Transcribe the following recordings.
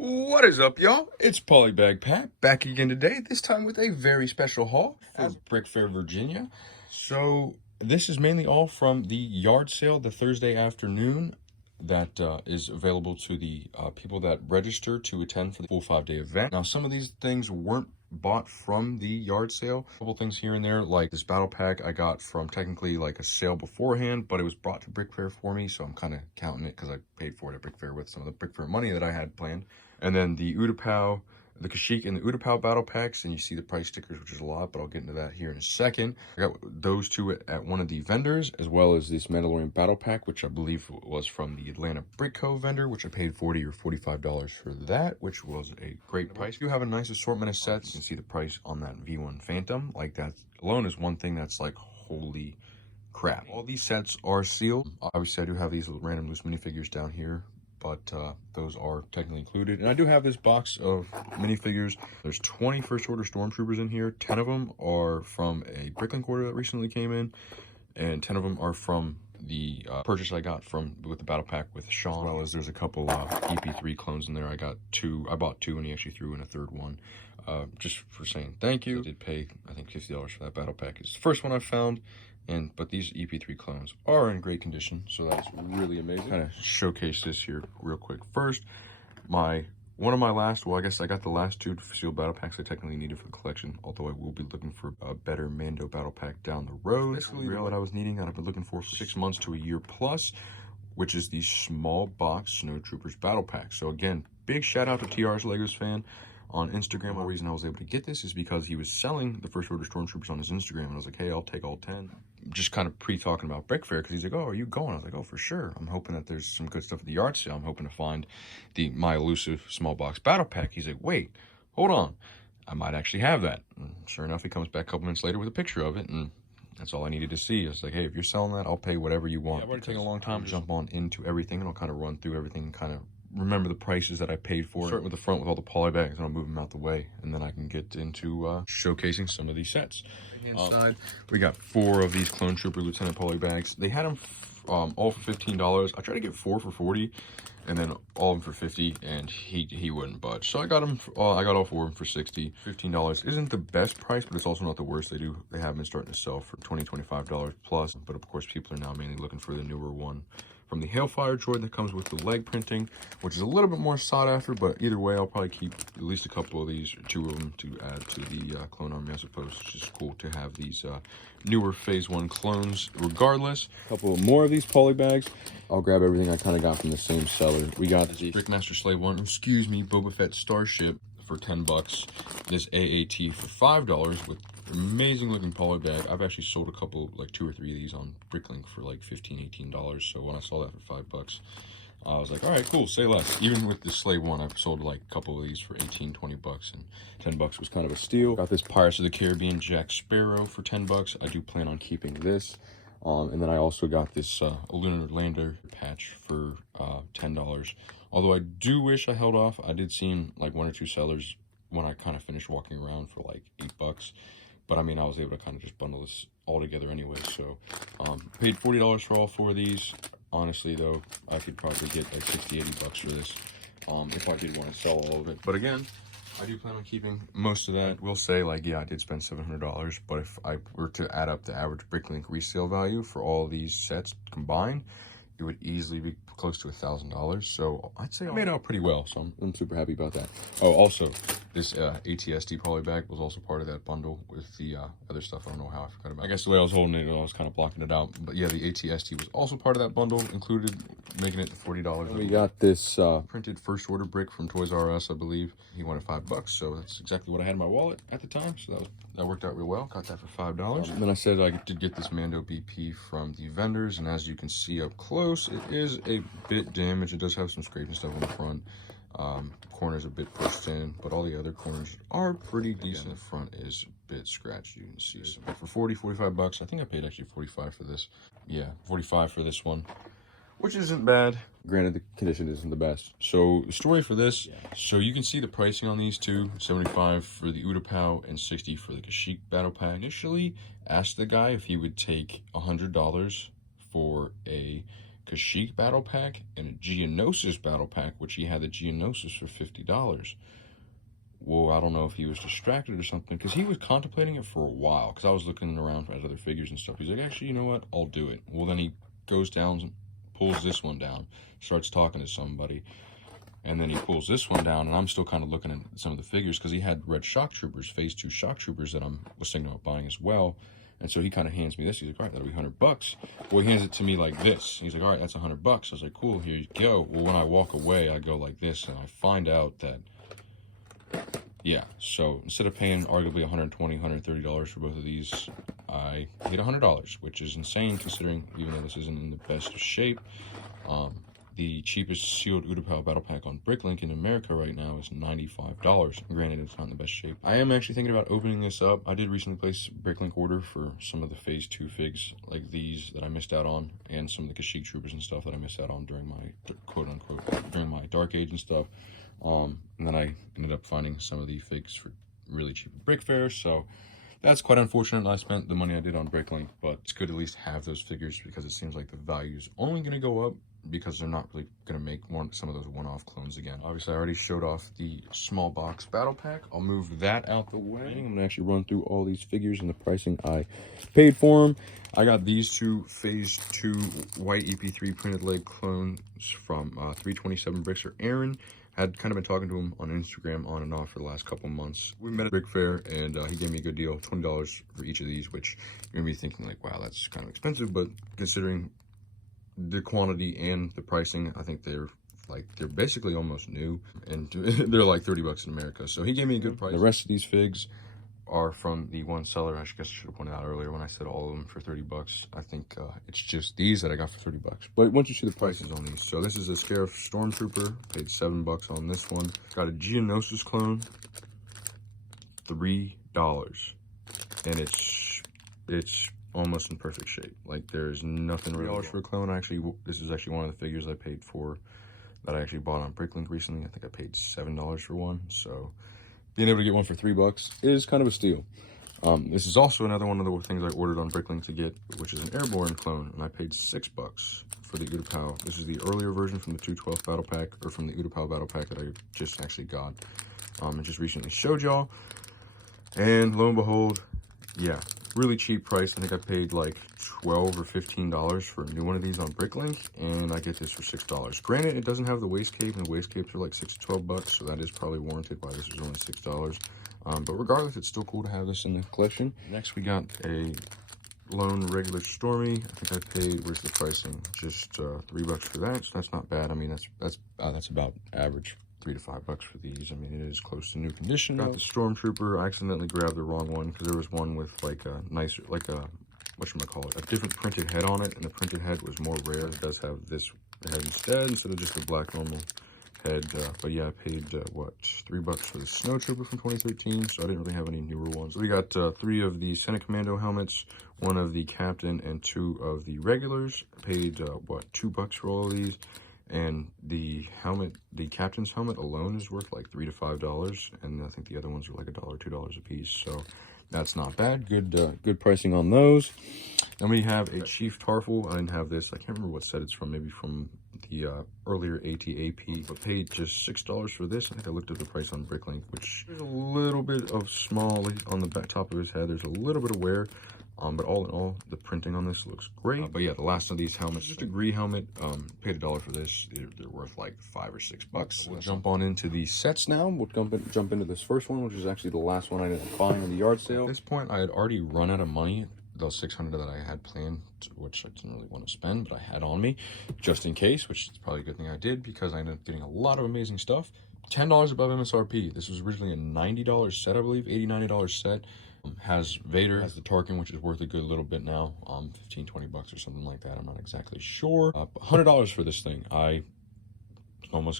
What is up, y'all? It's Polybag Pat back again today, this time with a very special haul for BrickFair, Virginia. So this is mainly all from the yard sale the Thursday afternoon that is available to the people that register to attend for the full 5-day event. Now, some of these things weren't bought from the yard sale. A couple things here and there, like this battle pack I got from technically like a sale beforehand, but it was brought to BrickFair for me, so I'm kind of counting it because I paid for it at BrickFair with some of the BrickFair money that I had planned. And then the Utapau, the Kashyyyk and the Utapau battle packs, and you see the price stickers, which is a lot, but I'll get into that here in a second. I got those two at one of the vendors, as well as this Mandalorian battle pack, which I believe was from the Atlanta Brick Co. vendor, which I paid $40 or $45 for that, which was a great price. You have a nice assortment of sets. You can see the price on that V1 Phantom. Like, that alone is one thing that's like, holy crap. All these sets are sealed. Obviously, I do have these random loose minifigures down here, but those are technically included. And I do have this box of minifigures. There's 20 first order stormtroopers in here. 10 of them are from a Bricklink order that recently came in, and 10 of them are from the purchase I got with the battle pack with Sean, as well as there's a couple EP3 clones in there. I bought two, and he actually threw in a third one, just for saying thank you. I did pay, I think, $50 for that battle pack. It's the first one I found. But these EP3 clones are in great condition, so that's really amazing. Kind of showcase this here real quick. First, I guess I got the last two sealed battle packs I technically needed for the collection, although I will be looking for a better Mando battle pack down the road. Basically, the real that I was needing, that I've been looking for 6 months to a year plus, which is the small box Snowtroopers battle pack. So again, big shout out to TR's Legos fan on Instagram. The reason I was able to get this is because he was selling the first order stormtroopers on his Instagram, and I was like, hey, I'll take all 10. Just kind of pre-talking about BrickFair, because he's like, oh, are you going? I was like, oh, for sure. I'm hoping that there's some good stuff at the yard sale. I'm hoping to find my elusive small box battle pack. He's like, wait, hold on, I might actually have that. And sure enough, he comes back a couple minutes later with a picture of it, and that's all I needed to see. I was like, hey, if you're selling that, I'll pay whatever you want. I've already taken a long time to jump on into everything, and I'll kind of run through everything and kind of remember the prices that I paid for. Start with the front with all the poly bags, and I'll move them out the way, and then I can get into showcasing some of these sets. Inside, we got 4 of these Clone Trooper Lieutenant poly bags. They had them all for $15. I tried to get 4 for $40, and then all of them for $50, and he wouldn't budge. So I got them. I got all 4 of them for $60. $15 isn't the best price, but it's also not the worst. They have been starting to sell for $20, $25 plus. But of course, people are now mainly looking for the newer one from the Hailfire droid that comes with the leg printing, which is a little bit more sought after, but either way, I'll probably keep at least a couple of these, 2 of them, to add to the clone army, I suppose. It's just cool to have these newer Phase 1 clones regardless. A couple more of these poly bags. I'll grab everything I kind of got from the same seller. We got the Brickmaster Slave 1, Boba Fett Starship for $10. This AAT for $5 with amazing looking poly bag. I've actually sold a couple, like 2 or 3 of these on Bricklink for like $15, $18. So when I saw that for $5, I was like, all right, cool, say less. Even with the Slave 1, I've sold like a couple of these for $18, $20, and $10 was kind of a steal. Got this Pirates of the Caribbean Jack Sparrow for $10. I do plan on keeping this. And then I also got this Lunar Lander patch for $10. Although I do wish I held off. I did see like 1 or 2 sellers when I kind of finished walking around for like $8. But I mean, I was able to kind of just bundle this all together anyway. So paid $40 for all 4 of these. Honestly, though, I could probably get like $60, $80 for this if I did want to sell all of it. But again, I do plan on keeping most of that. We'll say, like, yeah, I did spend $700, but if I were to add up the average Bricklink resale value for all these sets combined, it would easily be close to $1,000. So I'd say I made out pretty well. So I'm super happy about that. Oh, also, this ATST poly bag was also part of that bundle with the other stuff. I don't know how I forgot about it. I guess the way I was holding it, I was kind of blocking it out. But yeah, the ATST was also part of that bundle, included, making it $40. We got this printed first order brick from Toys R Us, I believe. He wanted $5, so that's exactly what I had in my wallet at the time. So that worked out real well. Got that for $5. And then I said I did get this Mando BP from the vendors, and as you can see up close, it is a bit damaged. It does have some scraping stuff on the front. Corner's a bit pushed in, but all the other corners are pretty decent. The front is a bit scratched, you can see. So for 40, $45, I think I paid actually 45 for this. Yeah, 45 for this one, which isn't bad. Granted, the condition isn't the best. So the story for this, so you can see the pricing on these two, 75 for the Utapau and 60 for the Kashyyyk battle pack. Initially asked the guy if he would take $100 for a Kashyyyk battle pack and a Geonosis battle pack, which he had the Geonosis for $50. Well, I don't know if he was distracted or something, because he was contemplating it for a while, because I was looking around at other figures and stuff. He's like, actually, you know what? I'll do it. Well, then he goes down, pulls this one down, starts talking to somebody, and then he pulls this one down, and I'm still kind of looking at some of the figures, because he had red shock troopers, phase 2 shock troopers that I was thinking about buying as well. And so he kind of hands me this. He's like, all right, that'll be $100. Well, he hands it to me like this. He's like, all right, that's $100. I was like, cool, here you go. Well, when I walk away, I go like this, and I find out that, yeah, so instead of paying arguably $120, $130 for both of these, I paid $100, which is insane considering, even though this isn't in the best of shape. The cheapest sealed Utapau battle pack on BrickLink in America right now is $95. Granted, it's not in the best shape. I am actually thinking about opening this up. I did recently place a BrickLink order for some of the phase 2 figs, like these that I missed out on, and some of the Kashyyyk troopers and stuff that I missed out on during my quote-unquote, during my Dark Age and stuff. And then I ended up finding some of the figs for really cheap at BrickFair, so that's quite unfortunate. I spent the money I did on BrickLink, but it's good to at least have those figures, because it seems like the value is only going to go up, because they're not really going to make some of those one-off clones again. Obviously, I already showed off the small box battle pack. I'll move that out the way. I'm going to actually run through all these figures and the pricing I paid for them. I got these two phase 2 white EP3 printed leg clones from 327 Bricks or Aaron. Had kind of been talking to him on Instagram on and off for the last couple months. We met at BrickFair, and he gave me a good deal, $20 for each of these, which you're going to be thinking like, wow, that's kind of expensive, but considering the quantity and the pricing, I think they're basically almost new, and they're like $30 in America. So he gave me a good price. The rest of these figs are from the one seller. I guess I should have pointed out earlier when I said all of them for $30. I think it's just these that I got for $30. But once you see the prices on these, so this is a Scarif Stormtrooper, paid $7 on this one. Got a Geonosis clone, $3, and it's almost in perfect shape. Like, there's nothing really $3 for a clone. This is actually one of the figures I paid for that I actually bought on BrickLink recently. I think I paid $7 for one, so being able to get one for $3 is kind of a steal. This is also another one of the things I ordered on BrickLink to get, which is an airborne clone, and I paid $6 for the Utapau. This is the earlier version from the 212 battle pack, or from the Utapau battle pack that I just actually got and just recently showed y'all. And lo and behold, yeah, really cheap price. I think I paid like $12 or $15 for a new one of these on BrickLink, and I get this for $6. Granted, it doesn't have the waist cape, and the waist capes are like $6 to $12, so that is probably warranted why this is only $6. But regardless, it's still cool to have this in the collection. Next, we got a lone regular Stormy. I think I paid, where's the pricing? Just $3 for that, so that's not bad. I mean, that's about average. $3 to $5 for these. I mean, it is close to new condition. Got the Stormtrooper. I accidentally grabbed the wrong one, because there was one with like a nicer, like a, whatchamacallit, a different printed head on it, and the printed head was more rare. It does have this head instead of just a black normal head. But yeah, I paid what, $3 for the Snow Trooper from 2013, so I didn't really have any newer ones. So we got 3 of the Senate Commando helmets, 1 of the Captain, and 2 of the regulars. I paid what, $2 for all of these. And the helmet, the Captain's helmet alone is worth like $3 to $5, and I think the other ones are like $1 or $2 a piece. So that's not bad. Good pricing on those. Then we have a Chief Tarful. I didn't have this. I can't remember what set it's from. Maybe from the earlier ATAP, but paid just $6 for this. I think I looked at the price on BrickLink, which there's a little bit of small on the back top of his head. There's a little bit of wear. But all in all, the printing on this looks great. But yeah, the last of these helmets, just a Gree helmet. Paid $1 for this. They're worth like $5 or $6. We'll jump on into the sets now. We'll jump into this first one, which is actually the last one I ended up buying in the yard sale. At this point, I had already run out of money. Those $600 that I had planned, which I didn't really want to spend, but I had on me just in case, which is probably a good thing I did, because I ended up getting a lot of amazing stuff. $10 above MSRP. This was originally a $90 set, I believe, $80, $90 set. Has Vader, has the Tarkin, which is worth a good little bit now, 15, 20 bucks or something like that. I'm not exactly sure. $100 for this thing.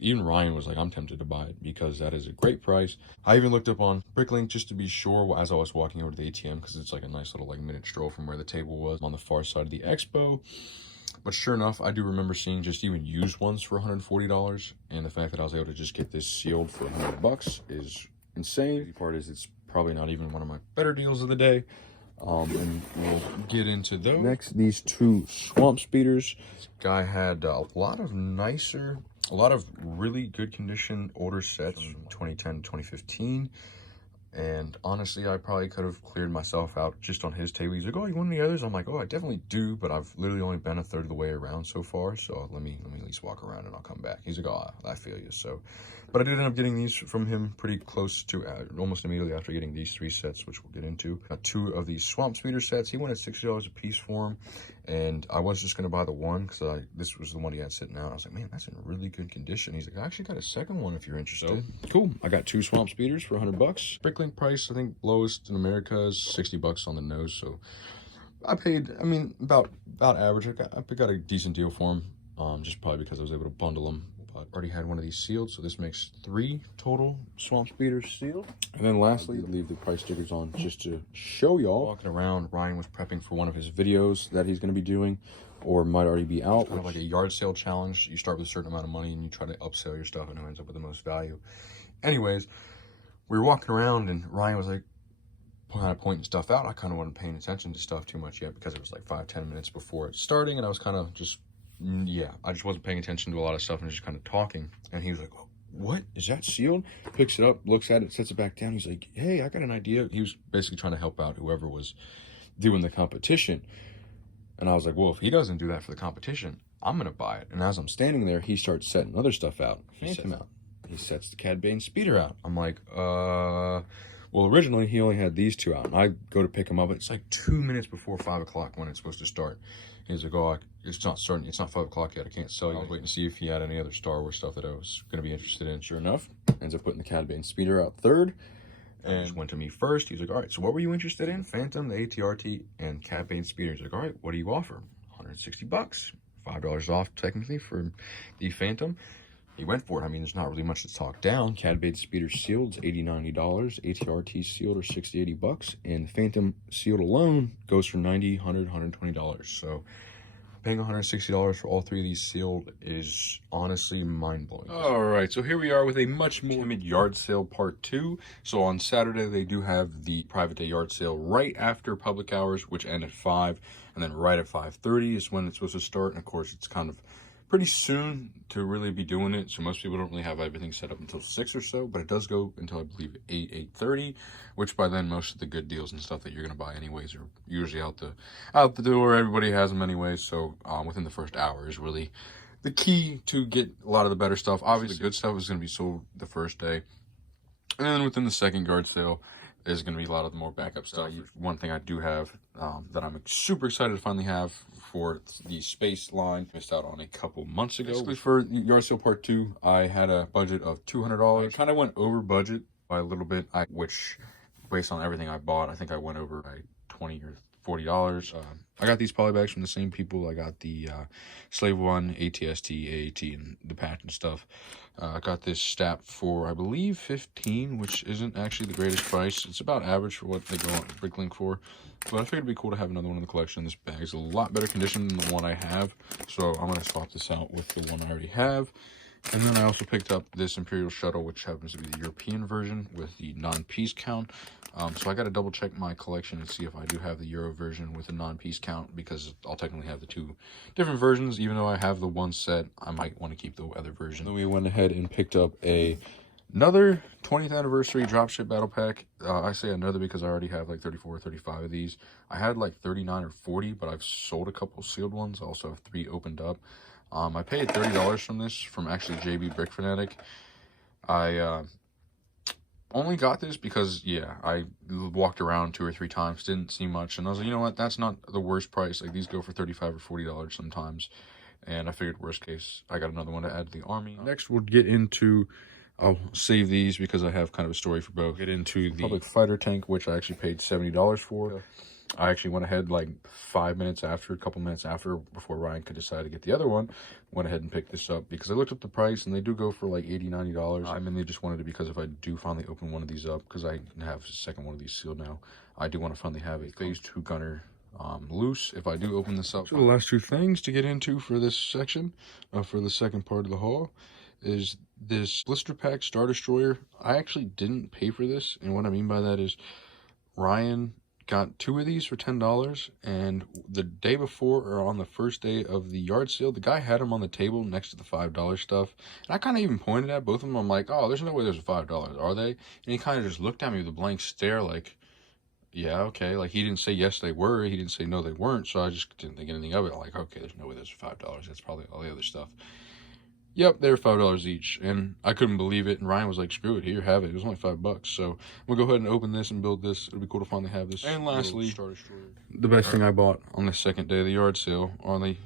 Even Ryan was like, I'm tempted to buy it, because that is a great price. I even looked up on BrickLink just to be sure as I was walking over to the ATM, because it's like a nice little like minute stroll from where the table was on the far side of the expo. But sure enough, I do remember seeing just even used ones for $140, and the fact that I was able to just get this sealed for $100 is insane. The part is, it's probably not even one of my better deals of the day, And we'll get into those. Next, these two swamp speeders. This guy had a lot of really good condition older sets from 2010 to 2015. And honestly, I probably could have cleared myself out just on his table. He's like, oh, you want any others? I'm like, oh, I definitely do, but I've literally only been a third of the way around so far. So let me at least walk around and I'll come back. He's like, oh, I feel you. So, but I did end up getting these from him pretty close to almost immediately after getting these three sets, which we'll get into. Got two of these swamp speeder sets. He wanted $60 a piece for them. And I was just going to buy the one because this was the one he had sitting out. I was like, man, that's in really good condition. He's like, I actually got a second one if you're interested. So, cool. I got two swamp speeders for $100. BrickLink price, I think lowest in America is $60 on the nose. So I paid, I mean, about average. I got a decent deal for them, just probably because I was able to bundle them. But already had one of these sealed, so this makes 3 total swamp speeders sealed. And then lastly, leave the price stickers on just to show y'all. Walking around, Ryan was prepping for one of his videos that he's going to be doing, or might already be out. Kind of like a yard sale challenge. You start with a certain amount of money and you try to upsell your stuff and who ends up with the most value. Anyways, we were walking around and Ryan was like kind of pointing stuff out. I kind of wasn't paying attention to stuff too much yet because it was like 5-10 minutes before it starting, and I was kind of just I just wasn't paying attention to a lot of stuff and just kind of talking. And he was like, oh, what is that sealed? Picks it up, looks at it, sets it back down. He's like, hey, I got an idea. He was basically trying to help out whoever was doing the competition. And I was like, well, if he doesn't do that for the competition, I'm gonna buy it. And as I'm standing there, he starts setting other stuff out. He sets the Cad Bane speeder out. I'm like, well, originally he only had these two out, and I go to pick him up. It's like 2 minutes before 5 o'clock when it's supposed to start. He's like, oh, it's not starting. It's not 5 o'clock yet. I can't sell you. I was waiting to see if he had any other Star Wars stuff that I was going to be interested in. Sure enough, ends up putting the Cad Bane speeder out third. And just went to me first. He's like, all right, so what were you interested in? Phantom, the ATRT, and Cad Bane speeder. He's like, all right, what do you offer? $160. $5 off technically for the Phantom. He went for it. I mean, there's not really much to talk down. Cad Bane speeder sealed is $80, $90. ATRT sealed are $60, $80. And the Phantom sealed alone goes for $90, $100, $120. So paying $160 for all three of these sealed is honestly mind-blowing. All right, so here we are with a much more timid yard sale part 2. So on Saturday, they do have the private day yard sale right after public hours, which end at 5. And then right at 5:30 is when it's supposed to start. And of course, it's kind of pretty soon to really be doing it, so most people don't really have everything set up until 6 or so, but it does go until I believe 8:30, which by then most of the good deals and stuff that you're gonna buy anyways are usually out the door. Everybody has them anyways, so within the first hour is really the key to get a lot of the better stuff. Obviously, the good stuff is gonna be sold the first day, and then within the second yard sale is going to be a lot of the more backup stuff. One thing I do have that I'm super excited to finally have for the space line, missed out on a couple months ago. Basically, for yard sale part 2, I had a budget of $200. I kind of went over budget by a little bit, which based on everything I bought, I think I went over by $20 or $40. I got these polybags from the same people. I got the Slave One, ATST, AAT, and the patch and stuff. I got this strap for, I believe, $15, which isn't actually the greatest price. It's about average for what they go on BrickLink for. But I figured it'd be cool to have another one in the collection. This bag's a lot better condition than the one I have. So I'm going to swap this out with the one I already have. And then I also picked up this Imperial Shuttle, which happens to be the European version with the non-piece count. So I got to double check my collection and see if I do have the Euro version with a non-piece count, because I'll technically have the 2 different versions. Even though I have the one set, I might want to keep the other version. Then we went ahead and picked up another 20th anniversary dropship battle pack. I say another because I already have like 34 or 35 of these. I had like 39 or 40, but I've sold a couple sealed ones. I also have 3 opened up. I paid $30 from this, from actually JB Brick Fanatic. I only got this because, yeah, I walked around 2 or 3 times, didn't see much, and I was like, you know what, that's not the worst price. Like, these go for $35 or $40 sometimes, and I figured worst case, I got another one to add to the army. Next, we'll get into, I'll save these because I have kind of a story for both. Get into the Public Fighter tank, which I actually paid $70 for. I actually went ahead like 5 minutes after, a couple minutes after, before Ryan could decide to get the other one, went ahead and picked this up because I looked up the price and they do go for like $80, $90. I mainly just wanted it because if I do finally open one of these up, because I have a second one of these sealed now, I do want to finally have a phase 2 gunner loose if I do open this up. So the last 2 things to get into for this section, for the second part of the haul, is this blister pack Star Destroyer. I actually didn't pay for this, and what I mean by that is Ryan got 2 of these for $10, and the day before, or on the first day of the yard sale, the guy had them on the table next to the $5 stuff, and I kind of even pointed at both of them. I'm like, oh, there's no way there's $5, are they? And he kind of just looked at me with a blank stare like, yeah, okay. Like, he didn't say yes they were, he didn't say no they weren't, so I just didn't think anything of it. I'm like, okay, there's no way there's $5, that's probably all the other stuff. Yep, they were $5 each, and I couldn't believe it, and Ryan was like, screw it, here, have it. It was only $5, so I'm gonna go ahead and open this and build this. It'll be cool to finally have this. And lastly, the best thing I bought on the second day of the yard sale, on the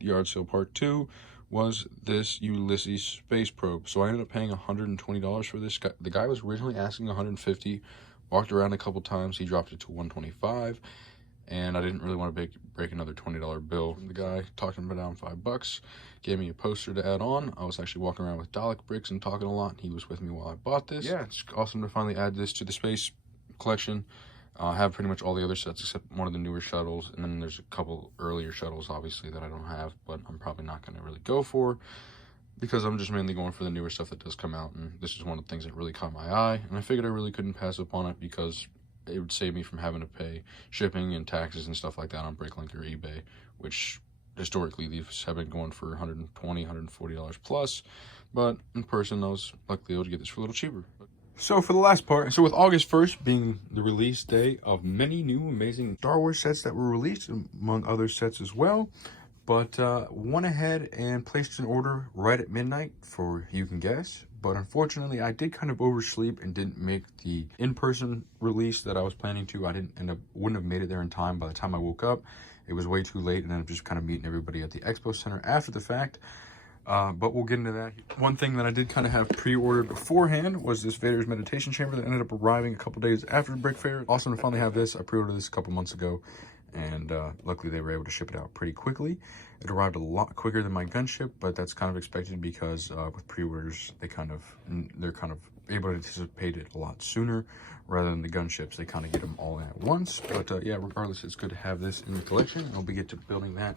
yard sale part 2, was this Ulysses space probe. So I ended up paying $120 for this. The guy was originally asking $150, walked around a couple times, he dropped it to $125, and I didn't really want to break another $20 bill. The guy talked him down $5, gave me a poster to add on. I was actually walking around with Dalek bricks and talking a lot. He was with me while I bought this. Yeah, it's awesome to finally add this to the space collection. I have pretty much all the other sets except one of the newer shuttles, and then there's a couple earlier shuttles, obviously, that I don't have, but I'm probably not going to really go for, because I'm just mainly going for the newer stuff that does come out, and this is one of the things that really caught my eye, and I figured I really couldn't pass up on it because it would save me from having to pay shipping and taxes and stuff like that on BrickLink or eBay, which historically these have been going for $120, $140 plus, but in person I was luckily able to get this for a little cheaper. So for the last part, so with August 1st being the release day of many new amazing Star Wars sets that were released, among other sets as well, but went ahead and placed an order right at midnight for You Can Guess. But unfortunately, I did kind of oversleep and didn't make the in-person release that I was planning to. I wouldn't have made it there in time. By the time I woke up, it was way too late, and I'm just kind of meeting everybody at the expo center after the fact. But we'll get into that. One thing that I did kind of have pre-ordered beforehand was this Vader's Meditation Chamber that ended up arriving a couple days after BrickFair. Awesome to finally have this. I pre-ordered this a couple months ago, and luckily they were able to ship it out pretty quickly. It arrived a lot quicker than my gunship, but that's kind of expected because with pre-orders, they're kind of able to anticipate it a lot sooner rather than the gunships. They kind of get them all in at once. But yeah, regardless, it's good to have this in the collection. I'll be get to building that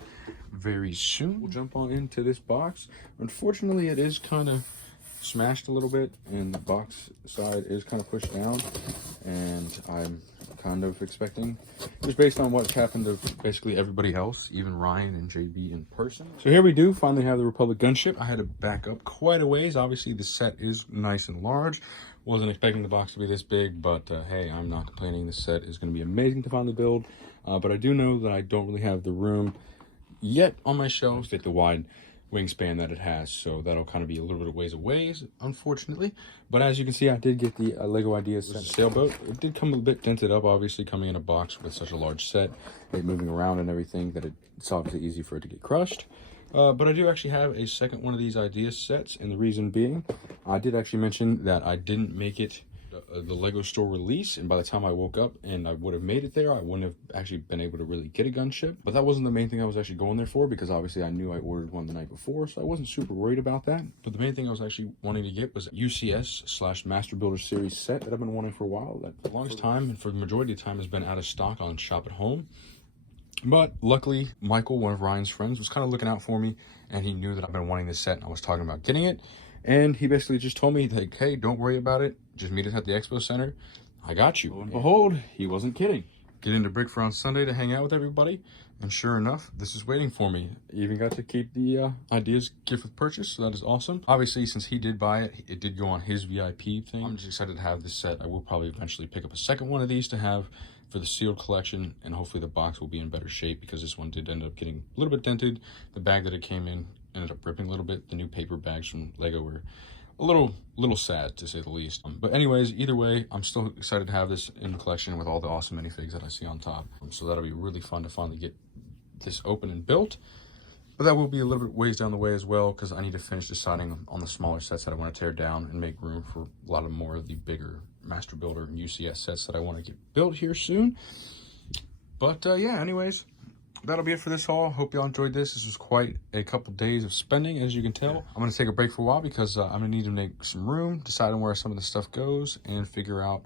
very soon. We'll jump on into this box. Unfortunately, it is kind of smashed a little bit, and the box side is kind of pushed down, and I'm kind of expecting, just based on what's happened to basically everybody else, even Ryan and JB in person. So here we do finally have the Republic gunship. I had to back up quite a ways. Obviously the set is nice and large. Wasn't expecting the box to be this big, but hey, I'm not complaining. This set is going to be amazing to finally build, but I do know that I don't really have the room yet on my shelf to fit the wide wingspan that it has, so that'll kind of be a little bit of ways away, unfortunately. But as you can see, I did get the Lego Ideas set sailboat. It did come a bit dented up, obviously, coming in a box with such a large set, it moving around and everything, that it's obviously easy for it to get crushed. But I do actually have a second one of these Ideas sets, and the reason being, I did actually mention that I didn't make it the Lego store release, and by the time I woke up and I would have made it there, I wouldn't have actually been able to really get a gunship. But that wasn't the main thing I was actually going there for, because obviously I knew I ordered one the night before, so I wasn't super worried about that. But the main thing I was actually wanting to get was a UCS / Master Builder Series set that I've been wanting for a while. That for the longest time, and for the majority of the time, has been out of stock on Shop at Home. But luckily, Michael, one of Ryan's friends, was kind of looking out for me, and he knew that I've been wanting this set, and I was talking about getting it. And he basically just told me, like, hey, don't worry about it. Just meet us at the expo center. I got you. And behold, he wasn't kidding. Get into BrickFair on Sunday to hang out with everybody. And sure enough, this is waiting for me. Even got to keep the Ideas gift with purchase, so that is awesome. Obviously, since he did buy it, it did go on his VIP thing. I'm just excited to have this set. I will probably eventually pick up a second one of these to have for the sealed collection, and hopefully the box will be in better shape, because this one did end up getting a little bit dented. The bag that it came in ended up ripping a little bit. The new paper bags from Lego were a little sad, to say the least. But anyways, either way, I'm still excited to have this in the collection with all the awesome minifigs that I see on top. So that'll be really fun to finally get this open and built. But that will be a little bit ways down the way as well, because I need to finish deciding on the smaller sets that I want to tear down and make room for a lot of more of the bigger Master Builder and UCS sets that I want to get built here soon. But yeah, anyways, that'll be it for this haul. Hope y'all enjoyed this. This was quite a couple days of spending, as you can tell. I'm going to take a break for a while because I'm going to need to make some room, decide on where some of the stuff goes, and figure out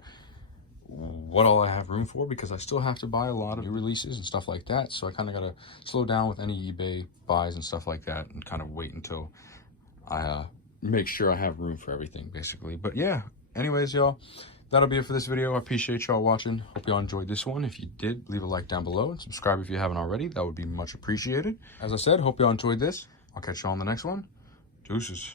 what all I have room for, because I still have to buy a lot of new releases and stuff like that. So I kind of got to slow down with any eBay buys and stuff like that, and kind of wait until I make sure I have room for everything, basically. But yeah, anyways, y'all, that'll be it for this video. I appreciate y'all watching. Hope y'all enjoyed this one. If you did, leave a like down below and subscribe if you haven't already. That would be much appreciated. As I said, hope y'all enjoyed this. I'll catch y'all on the next one. Deuces.